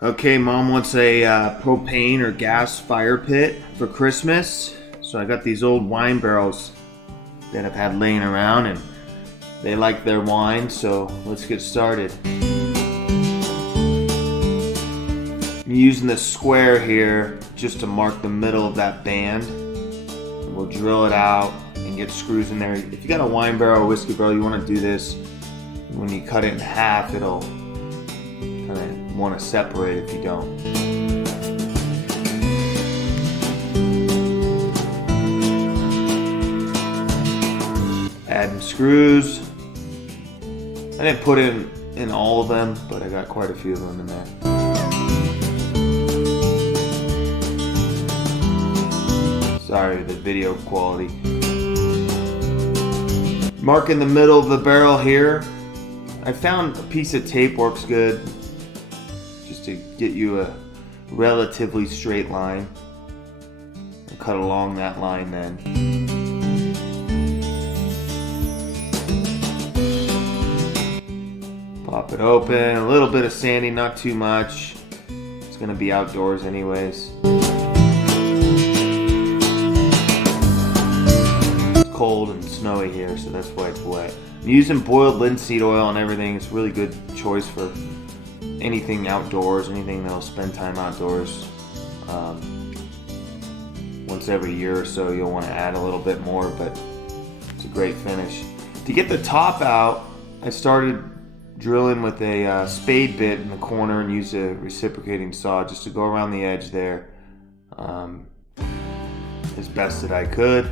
Okay, Mom wants a propane or gas fire pit for Christmas. So I got these old wine barrels that I've had laying around, and they like their wine, so let's get started. I'm using this square here just to mark the middle of that band. We'll drill it out and get screws in there. If you got a wine barrel or whiskey barrel, you want to do this. When you cut it in half, it'll kind of want to separate if you don't. Adding screws. I didn't put in all of them, but I got quite a few of them in there. Sorry, the video quality. Mark in the middle of the barrel here. I found a piece of tape works good, just to get you a relatively straight line. I'll cut along that line then. Pop it open, a little bit of sanding, not too much. It's gonna be outdoors anyways. It's cold and snowy here, so that's why it's wet. I'm using boiled linseed oil and everything. It's a really good choice for anything outdoors, anything that'll spend time outdoors. Once every year or so you'll want to add a little bit more, but it's a great finish. To get the top out, I started drilling with a spade bit in the corner and used a reciprocating saw just to go around the edge there as best that I could.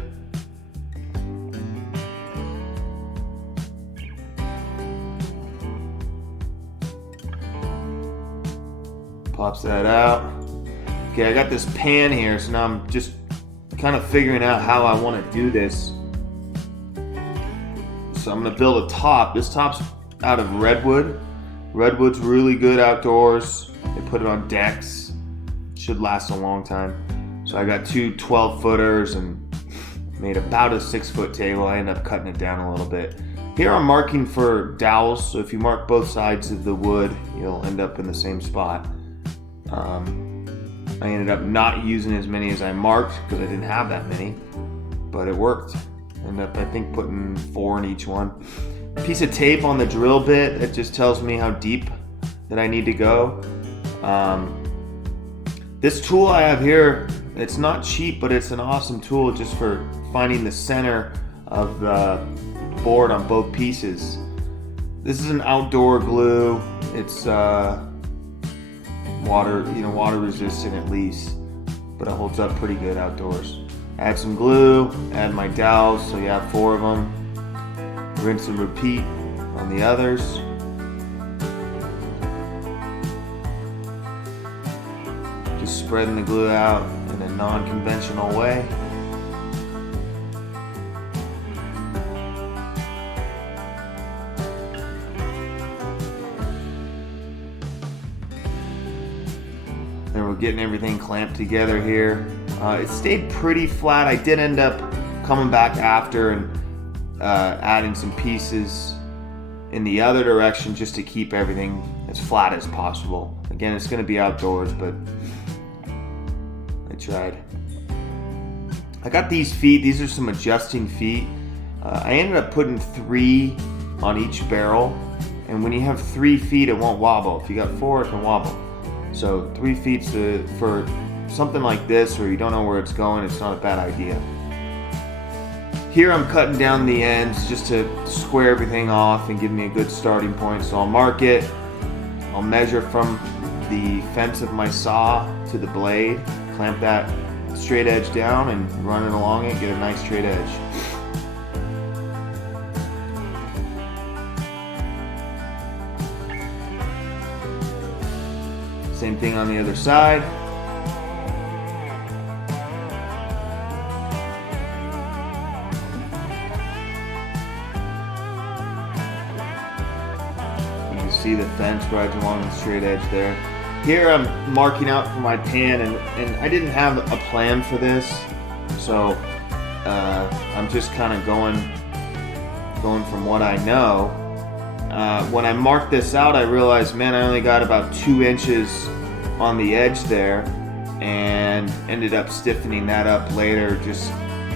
Pops that out. Okay, I got this pan here, so now I'm just kind of figuring out how I want to do this. So I'm going to build a top. This top's out of redwood. Redwood's really good outdoors. They put it on decks. Should last a long time. So I got two 12-footers and made about a 6-foot table. I ended up cutting it down a little bit. Here I'm marking for dowels, so if you mark both sides of the wood, you'll end up in the same spot. I ended up not using as many as I marked because I didn't have that many, but it worked. Ended up, I think, putting 4 in each one. A piece of tape on the drill bit that just tells me how deep that I need to go. This tool I have here, it's not cheap, but it's an awesome tool just for finding the center of the board on both pieces. This is an outdoor glue. It's water resistant at least, but it holds up pretty good outdoors. Add some glue, add my dowels, so you have 4 of them. Rinse and repeat on the others. Just spreading the glue out in a non-conventional way. Then we're getting everything clamped together here. It stayed pretty flat. I did end up coming back after and adding some pieces in the other direction just to keep everything as flat as possible. Again, it's going to be outdoors, but I tried. I got these feet. These are some adjusting feet. I ended up putting 3 on each barrel, and when you have 3 feet, it won't wobble. If you got 4, it can wobble. So 3 feet for something like this where you don't know where it's going, it's not a bad idea. Here I'm cutting down the ends just to square everything off and give me a good starting point. So I'll mark it, I'll measure from the fence of my saw to the blade, clamp that straight edge down and run it along it, get a nice straight edge. Same thing on the other side. You can see the fence right along the straight edge there. Here I'm marking out for my pan, and I didn't have a plan for this, so I'm just kind of going from what I know. When I marked this out, I realized, man, I only got about 2 inches on the edge there and ended up stiffening that up later. Just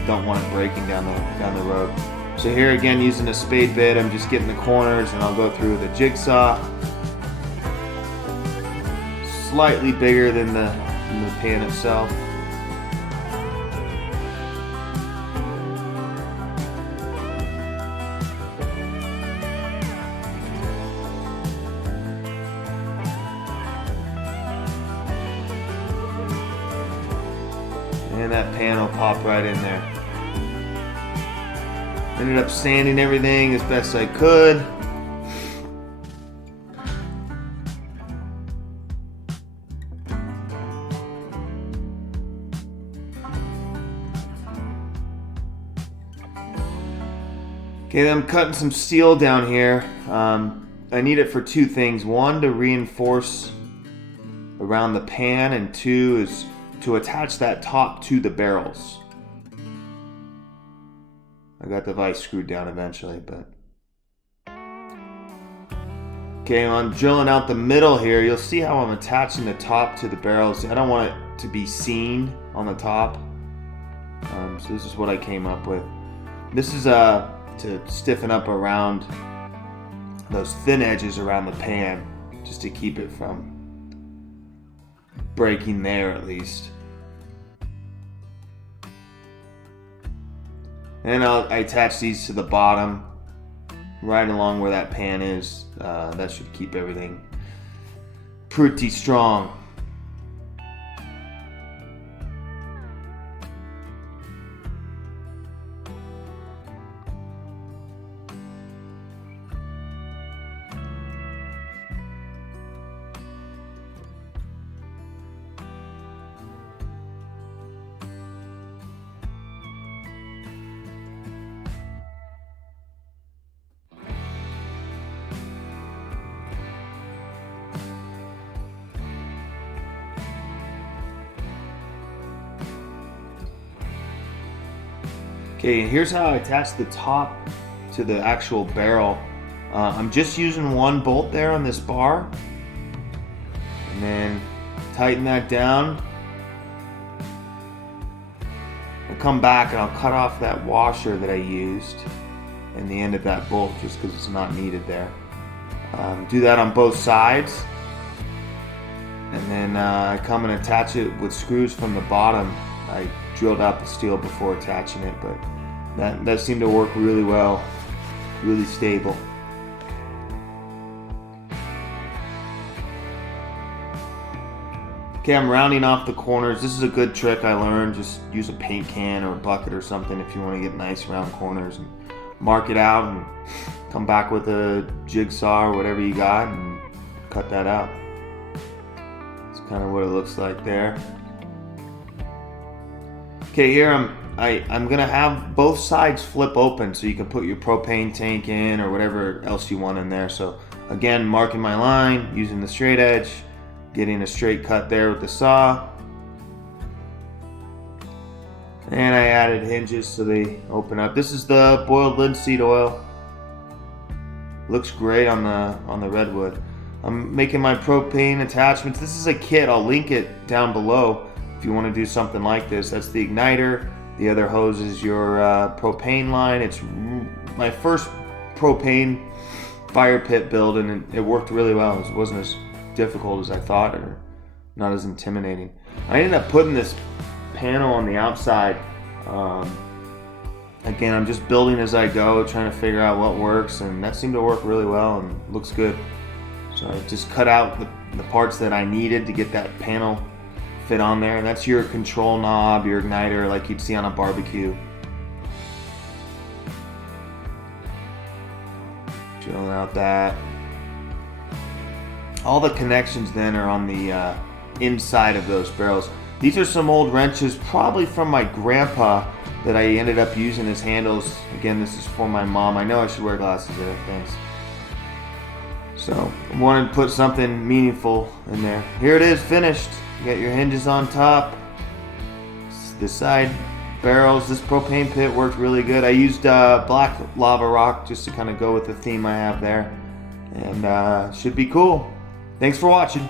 don't want it breaking down the road. So here again, using a spade bit, I'm just getting the corners, and I'll go through the jigsaw. Slightly bigger than the pan itself. And that pan will pop right in there. Ended up sanding everything as best I could. Okay, then I'm cutting some steel down here. I need it for two things. One, to reinforce around the pan, and two is to attach that top to the barrels. I got the vise screwed down eventually, but... Okay, I'm drilling out the middle here. You'll see how I'm attaching the top to the barrels. I don't want it to be seen on the top. So this is what I came up with. This is to stiffen up around those thin edges around the pan, just to keep it from breaking there at least. And I attach these to the bottom, right along where that pan is. That should keep everything pretty strong. Okay, here's how I attach the top to the actual barrel. I'm just using one bolt there on this bar, and then tighten that down. I'll come back and I'll cut off that washer that I used in the end of that bolt, just because it's not needed there. Do that on both sides, and then I come and attach it with screws from the bottom. I drilled out the steel before attaching it, but that seemed to work really well, really stable. Okay, I'm rounding off the corners. This is a good trick I learned. Just use a paint can or a bucket or something if you want to get nice round corners, and mark it out and come back with a jigsaw or whatever you got and cut that out. That's kind of what it looks like there. Okay, here I'm gonna have both sides flip open so you can put your propane tank in or whatever else you want in there. So again, marking my line, using the straight edge, getting a straight cut there with the saw. And I added hinges so they open up. This is the boiled linseed oil. Looks great on the redwood. I'm making my propane attachments. This is a kit, I'll link it down below. If you want to do something like this, that's the igniter. The other hose is your propane line. It's my first propane fire pit build, and it worked really well. It wasn't as difficult as I thought, or not as intimidating. I ended up putting this panel on the outside. Again, I'm just building as I go, trying to figure out what works, and that seemed to work really well and looks good. So I just cut out the parts that I needed to get that panel fit on there. And that's your control knob, your igniter, like you'd see on a barbecue. Drilling out that. All the connections then are on the inside of those barrels. These are some old wrenches, probably from my grandpa, that I ended up using as handles. Again, this is for my mom. I know I should wear glasses there, thanks. So I wanted to put something meaningful in there. Here it is, finished. You got your hinges on top. The side barrels. This propane pit worked really good. I used black lava rock just to kind of go with the theme I have there. And should be cool. Thanks for watching.